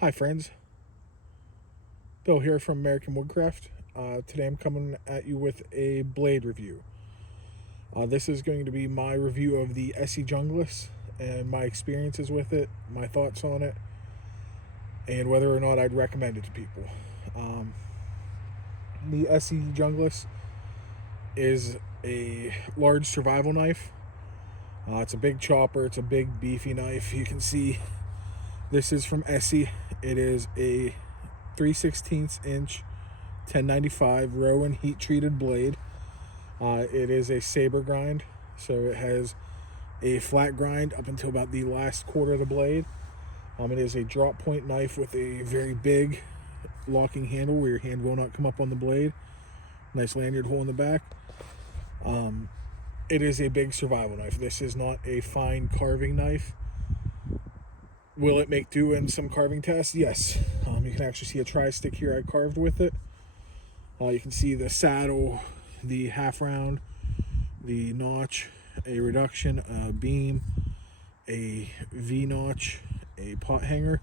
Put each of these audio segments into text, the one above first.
Hi friends, Bill here from American Woodcraft. Today I'm coming at you with a blade review. This is going to be my review of the Esee Junglas and my experiences with it, my thoughts on it, and whether or not I'd recommend it to people. Um, the Esee Junglas is a large survival knife. It's a big chopper, it's a big beefy knife. You can see this is from Esee. It is a 3/16 inch 1095 Rowan heat treated blade. It is a saber grind, so it has a flat grind up until about the last quarter of the blade. It is a drop point knife with a very big locking handle where your hand will not come up on the blade. Nice lanyard hole in the back. It is a big survival knife. This is not a fine carving knife. Will it make do in some carving tests? Yes. You can actually see a tri-stick here I carved with it. You can see the saddle, the half round, the notch, a reduction, a beam, a V-notch, a pot hanger,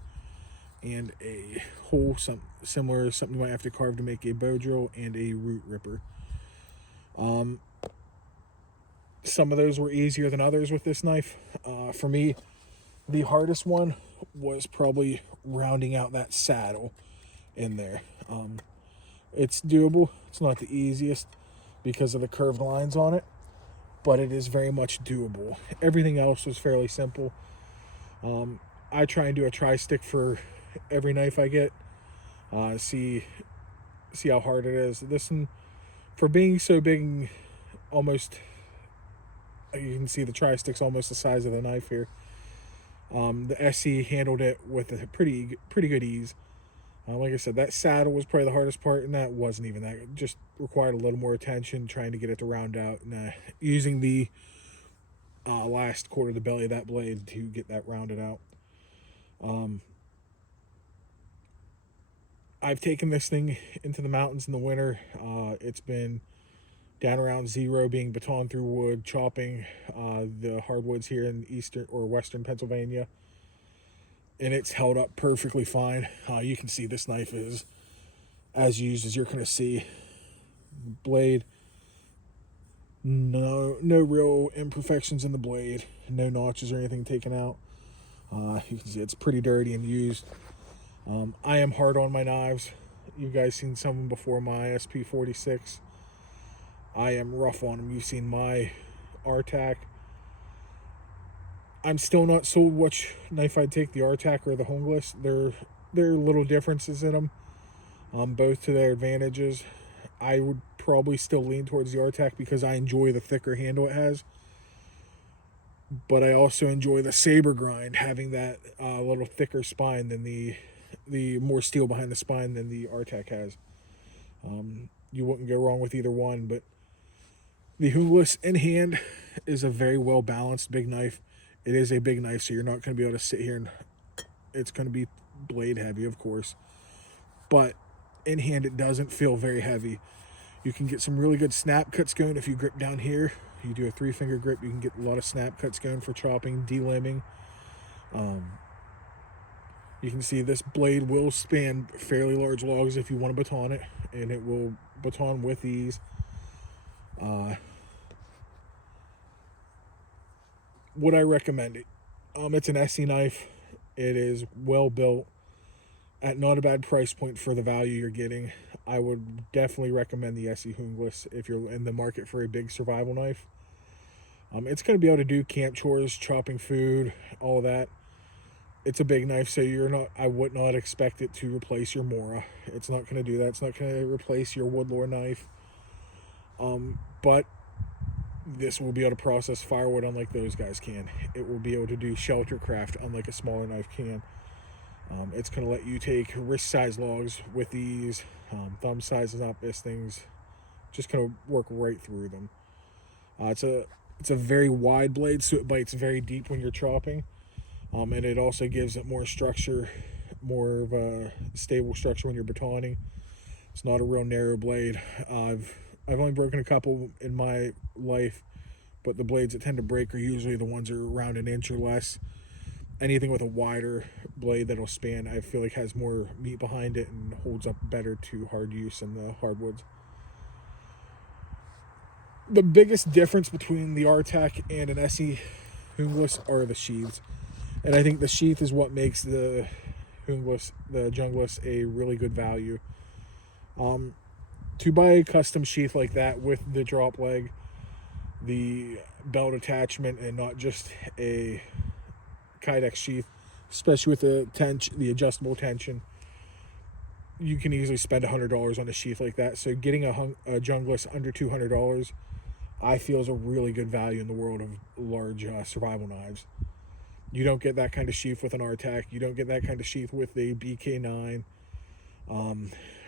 and a hole similar to something you might have to carve to make a bow drill, and a root ripper. Some of those were easier than others with this knife. For me, the hardest one was probably rounding out that saddle in there. It's doable. It's not the easiest because of the curved lines on it, but it is very much doable. Everything else was fairly simple. I try and do a tri-stick for every knife I get. See how hard it is. This one, for being so big, almost, you can see the tri-stick's almost the size of the knife here. The Esee handled it with a pretty good ease. Like I said, that saddle was probably the hardest part, and that wasn't even that. It just required a little more attention, trying to get it to round out, and using the last quarter of the belly of that blade to get that rounded out. I've taken this thing into the mountains in the winter. It's been down around 0, being baton through wood, chopping the hardwoods here in eastern or western Pennsylvania, and it's held up perfectly fine. You can see this knife is as used as you're going to see. Blade, no real imperfections in the blade, no notches or anything taken out. You can see it's pretty dirty and used. I am hard on my knives. You guys seen some of them before, my SP46. I am rough on them. You've seen my RTAC. I'm still not sold which knife I'd take, the RTAC or the Junglas. There are little differences in them, both to their advantages. I would probably still lean towards the RTAC because I enjoy the thicker handle it has. But I also enjoy the saber grind, having that little thicker spine than the more steel behind the spine than the RTAC has. You wouldn't go wrong with either one, but the Junglas in hand is a very well balanced big knife. It is a big knife, so you're not going to be able to sit here and it's going to be blade heavy, of course. But in hand, it doesn't feel very heavy. You can get some really good snap cuts going if you grip down here. You do a 3-finger grip, you can get a lot of snap cuts going for chopping, delimbing. You can see this blade will span fairly large logs if you want to baton it, and it will baton with ease. Would I recommend it? It's an Esee knife. It is well built at not a bad price point for the value you're getting. I would definitely recommend the Esee Junglas if you're in the market for a big survival knife. It's going to be able to do camp chores, chopping food, all that. It's a big knife, so I would not expect it to replace your Mora. It's not going to do that. It's not going to replace your woodlore knife. But this will be able to process firewood unlike those guys can. It will be able to do shelter craft unlike a smaller knife can. It's going to let you take wrist size logs with ease. Thumb sizes up this things. Just going to work right through them. It's a very wide blade, so it bites very deep when you're chopping. And it also gives it more structure, more of a stable structure when you're batoning. It's not a real narrow blade. I've only broken a couple in my life, but the blades that tend to break are usually the ones that are around an inch or less. anything with a wider blade that'll span, I feel like has more meat behind it and holds up better to hard use in the hardwoods. The biggest difference between the RTAC and an Esee Junglas are the sheaths. And I think the sheath is what makes the Junglas a really good value. To buy a custom sheath like that with the drop leg, the belt attachment, and not just a Kydex sheath, especially with the adjustable tension, you can easily spend $100 on a sheath like that. So getting a Junglas under $200, I feel, is a really good value in the world of large survival knives. You don't get that kind of sheath with an RTAC. You don't get that kind of sheath with a BK9.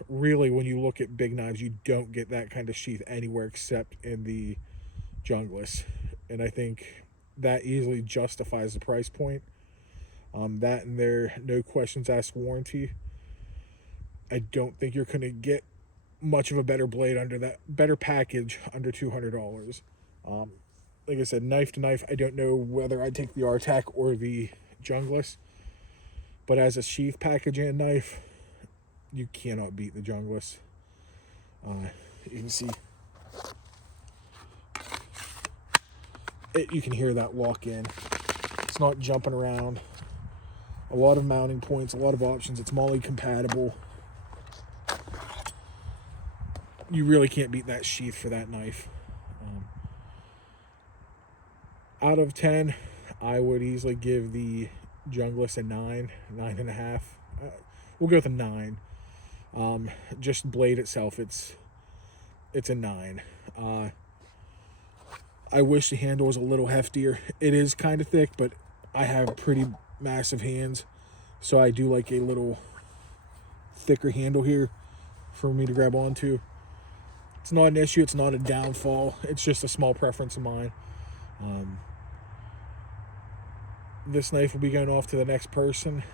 Really, when you look at big knives, you don't get that kind of sheath anywhere except in the Junglas. And I think that easily justifies the price point. That and their no questions asked warranty. I don't think you're going to get much of a better blade under that, better package under $200. Like I said, knife to knife, I don't know whether I'd take the RTAC or the Junglas. But as a sheath package and knife, you cannot beat the Junglas. You can see, you can hear that lock in. It's not jumping around. A lot of mounting points, a lot of options. It's MOLLE compatible. You really can't beat that sheath for that knife. Out of 10, I would easily give the Junglas a 9.5. We'll go with a 9. Just blade itself, it's a 9. I wish the handle was a little heftier. It is kind of thick, but I have pretty massive hands, so I do like a little thicker handle here for me to grab onto. It's not an issue, it's not a downfall, it's just a small preference of mine. This knife will be going off to the next person.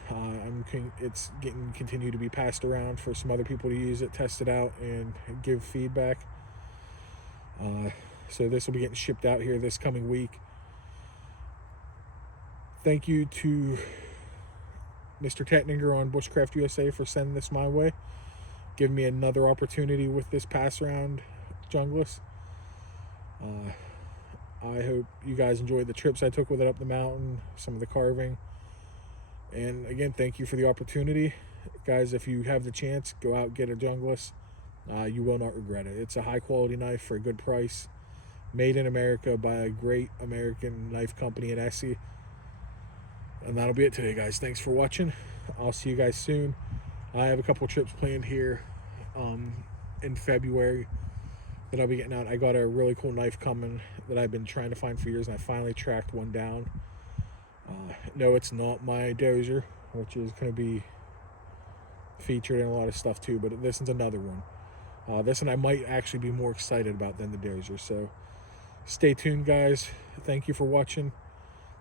It's getting continued to be passed around for some other people to use it, test it out, and give feedback. So this will be getting shipped out here this coming week. Thank you to Mr. Tettinger on BushcraftUSA for sending this my way, giving me another opportunity with this pass around Junglas. I hope you guys enjoyed the trips I took with it up the mountain, some of the carving. And again, thank you for the opportunity. Guys, if you have the chance, go out and get a Junglas. You will not regret it. It's a high quality knife for a good price. Made in America by a great American knife company in Esee. And that'll be it today, guys. Thanks for watching. I'll see you guys soon. I have a couple trips planned here in February that I'll be getting out. I got a really cool knife coming that I've been trying to find for years, and I finally tracked one down. No, it's not my dozer, which is going to be featured in a lot of stuff too, but this is another one. This one I might actually be more excited about than the dozer, so stay tuned, guys. Thank you for watching.